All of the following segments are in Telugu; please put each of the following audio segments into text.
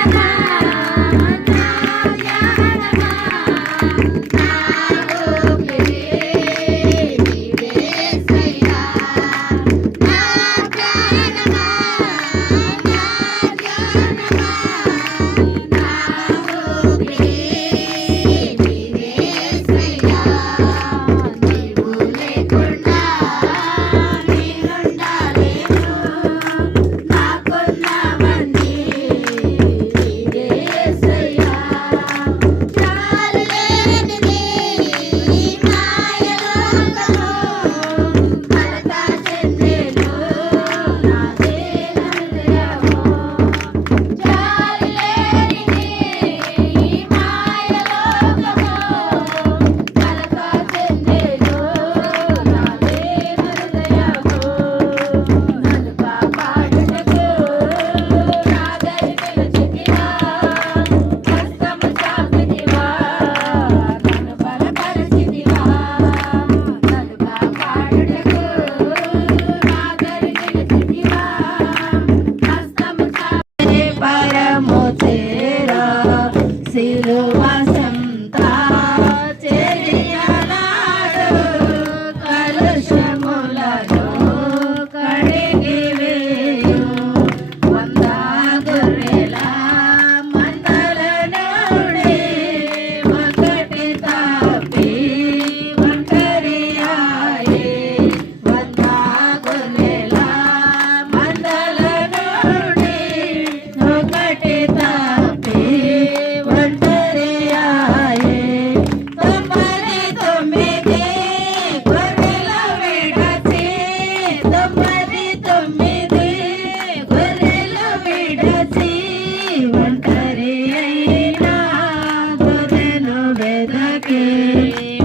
Bye-bye.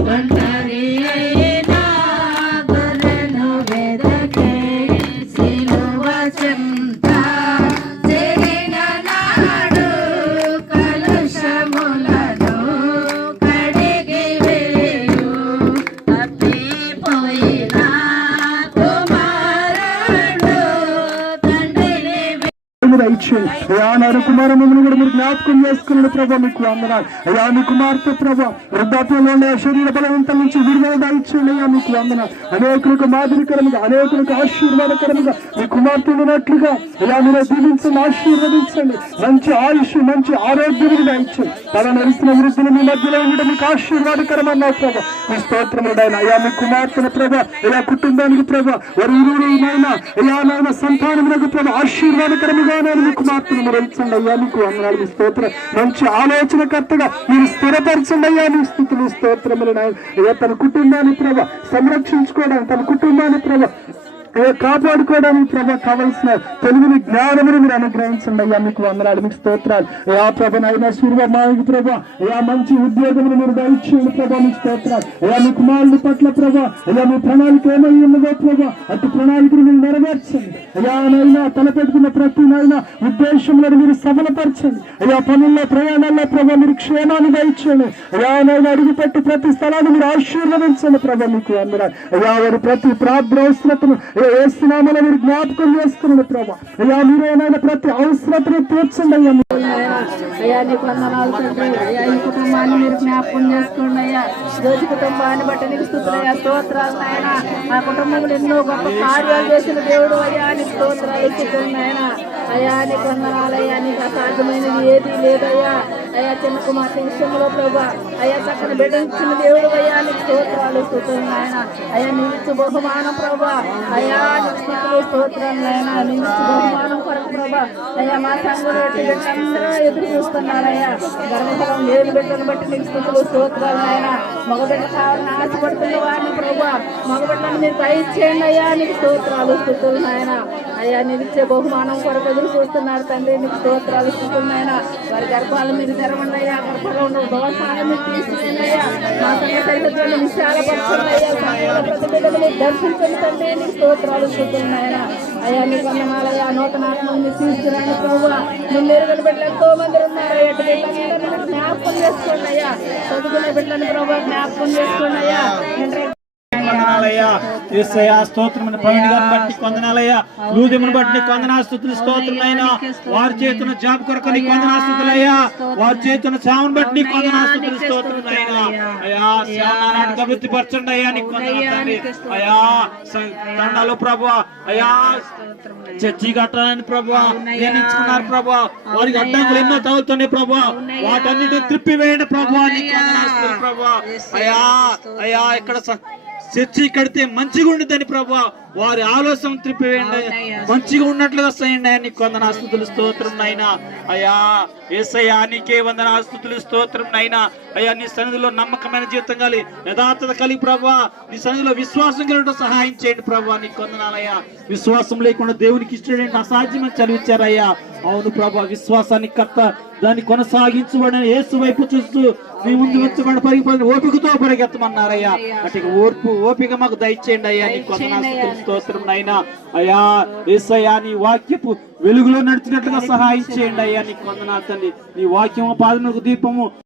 வண்ண దయచే ఇచ్చేయండి అయ్యా నాడు కుమారమ్మను కూడా మీరు జ్ఞాపకం చేసుకున్నాడు ప్రభా మీకు వందనాలు. అయ్యా మీ కుమార్తె ప్రభా వృద్ధాప్యంలో ఉండే శరీర బలవంతం నుంచి విడుదల దయచేయండి అయ్యా మీకు వందనాలు. అనేకులకు మాదిరికరముగా అనేకులకు ఆశీర్వాదకరముగా మీ కుమార్తె ఉన్నట్లుగా అయ్యా మీరు దీవించండి ఆశీర్వదించండి. మంచి ఆయుష్ మంచి ఆరోగ్యం దయచేయండి. తన నడుస్తున్న వృద్ధులు మీ మధ్యలో ఉండడం మీకు ఆశీర్వాదకరమన్నావు ప్రభా. మీ స్తోత్రములు ఆయన అయ్యా మీ కుమార్తెను ప్రభా అయ్యా కుటుంబానికి ప్రభా వారి ఇరువురు నాయన అయ్యా నాయన సంతానమునకు ప్రభా ఆశీర్వాదకరముగానే నేను మీ కుమార్తెను మరించండి అయ్యా. నీకు వందనాలు మీ స్తోత్రం. మంచి ఆలోచనకర్తగా మీరు స్థిరపరచండి అయ్యా. నీ స్థితులు స్తోత్రములు నాయన. అయ్యా తన కుటుంబాన్ని ప్రభ సంరక్షించుకోవడానికి తన కుటుంబాన్ని ప్రభ కాపాడుకోవడానికి ప్రభా కావలసిన తెలుగుని జ్ఞానమును మీరు అనుగ్రహించండి. అయ్యా మీకు వందనాలు మీకు స్తోత్రాలు. అయ్యా ప్రభ నాయన సూర్యమానికి ప్రభా. యా మంచి ఉద్యోగములు మీరు దయచేయండి ప్రభా మీకు స్తోత్రాలు. అయ్యా మీ కుమారుడి పట్ల ప్రభా. అయ్యా మీ ప్రణాళిక ఏమై ఉన్నదో ప్రభా అటు ప్రణాళికను మీరు నెరవేర్చండి. అయ్యా నైనా తలపెట్టుకున్న ప్రతి నాయన ఉద్దేశంలో మీరు సఫలపరచండి. అయ్యా పనుల్లో ప్రయాణాల్లో ప్రభా మీరు క్షేమాన్ని దయచేయండి. అయ్యా నైనా అడుగుపెట్టి ప్రతి స్థలాన్ని మీరు ఆశీర్వదించండి ప్రభా మీకు అందరూ అయ్యా వారి ప్రతి ప్రార్థన అవసరతను వేస్తున్నామని మీరు జ్ఞాపకం చేసుకున్నాడు ప్రభా. అయ్యా మీరేమైనా ప్రతి అవసరతను తీర్చండి అయ్యా. అయ్యా నీకు వందనాలు తండ్రి. అయ్యా ఈ కుటుంబాన్ని మీరు జ్ఞాపకం చేసుకోండి అయ్యా. రోజు కుటుంబాన్ని బట్టి నీకు స్థుతులయ్యా స్తోత్రాలు నాయన. ఆ కుటుంబంలో ఎన్నో గొప్ప కార్యాలు చేసిన దేవుడు అయ్యా నీకు స్తోత్రాలు స్థుతులు నాయన. అయ్యా నీకు వందనాలు నీకు అసాధ్యమైనది ఏది లేదయ్యా. అయ్యా చిన్న కుమార్తె విషయంలో ప్రభా. అయ్యా చక్కని బిడ్డ దేవుడు అయ్యా నీకు స్తోత్రాలు స్తోత్రం నాయన. అయ్యా నీకు బహుమానం ప్రభా. అయ్యా నీకు స్తోత్రం స్తోత్రాలు నాయన నీకు బహుమానం కొరకు ప్రభా. అయ్యా మా సంఘంలో బిడ్డలందరూ ఎదురు చూస్తున్నారయ్యా. గర్భఫలం ఏడు బిడ్డను బట్టి నీకు స్థుతులు స్తోత్రాలు నాయన. మగబిడ్డ కావాలని ఆశపడుతున్న వారిని ప్రభా. మగ మీరు పై దయచేయండి అయ్యా నీకు స్తోత్రాలు స్థుతులు నాయన. అయ్యా నిలిచే బహుమానం కొరకు ఎదురు చూస్తున్నారు తండ్రి. నీకు స్తోత్రాలు ఇస్తున్నాయన. వారి గర్భాలు మీరు తెరవండి అయ్యా. గర్భంలో ఉన్న దోషాలను మీరు తీసుకుని అయ్యా. మా సంఘ సరిహద్దులను విశాలపరచండి అయ్యా. సంఘంలో దర్శించండి తండ్రి. నీకు స్తోత్రాలు ఇస్తున్నాయన. అయ్యా నీ వందనాలయ్యా. నూతన ఆత్మను తీసుకురాని ప్రభు నిన్ను ఎరుగని బిడ్డలు ఎంతో మంది ఉన్నారు ఎటు బిడ్డలందరినీ జ్ఞాపకం చేసుకోండి అయ్యా. చదువుకునే బిడ్డలను ప్రభు జ్ఞాపకం చేసుకోండి అయ్యా. వందనాలయ్యా. ఏసయ్యా స్తోత్రమును ప్రవీణ్ గారిని బట్టి కొందనాలయ్యా లూదిమును బట్టి నీకు వందనాస్తుతులు స్తోత్రమైనా వారి చేతున్న జాబ్ కొరకు నీకు వందనాస్తుతులయ్యా వారి చేతున్న సేవను బట్టి నీకు వందనాస్తుతులు స్తోత్రమైనా అయ్యా సేవనారాయణకు అభివృద్ధి పరచండి అయ్యా నీకు వందనాలు తండ్రి. అయ్యా తండాలు ప్రభు అయ్యా చర్చి కట్టాలని ప్రభు నియమించుకున్నారు ప్రభు వారికి అడ్డంకులు ఎన్నో తగులుతున్నాయి ప్రభు వాటన్నిటిని త్రిప్పివేయండి ప్రభు నీకు వందనాస్తుతులు ప్రభు అయ్యా అయ్యా ఇక్కడ చర్చి కడితే మంచిగా ఉండిద్దని ప్రభు. వారి ఆలోచన త్రిప్పివేయండి మంచిగా ఉన్నట్లుగా చేయండి ఆయన నీకు వందన ఆస్తుతులు స్తోత్రం నైనా అయ్యా ఏసయ్యా నీకే వందన ఆస్తుతులు స్తోత్రం నైనా అయ్యా నీ సన్నిధిలో నమ్మకమైన జీవితం కలిగి యథార్థత కలిగి ప్రభు. నీ సన్నిధిలో విశ్వాసం కలిగి సహాయం చేయండి ప్రభు. నీకు వందనాలయ్యా విశ్వాసం లేకుండా దేవునికి ఇష్టం అసాధ్యమని చదివించారయ్యా. అవును ప్రభు విశ్వాసానికి కర్త దాన్ని కొనసాగించబడిన యేసు వైపు చూస్తూ మీ ముందు వచ్చబడి పరిగిపోయిన ఓపికతో పరిగెత్తమన్నారయ్యా. అటు ఓర్పు ఓపిక మాకు దయచేయండి అయ్యా. నీకు వందనాస్తుతులు స్తోత్రం నైనా అయ్యా ఏసయ్యా నీ వాక్యపు వెలుగులో నడిచినట్లుగా సహాయం చేయండి అయ్యా. నీకు వందనాలు తండ్రి. నీ వాక్యము పాదములకు దీపము.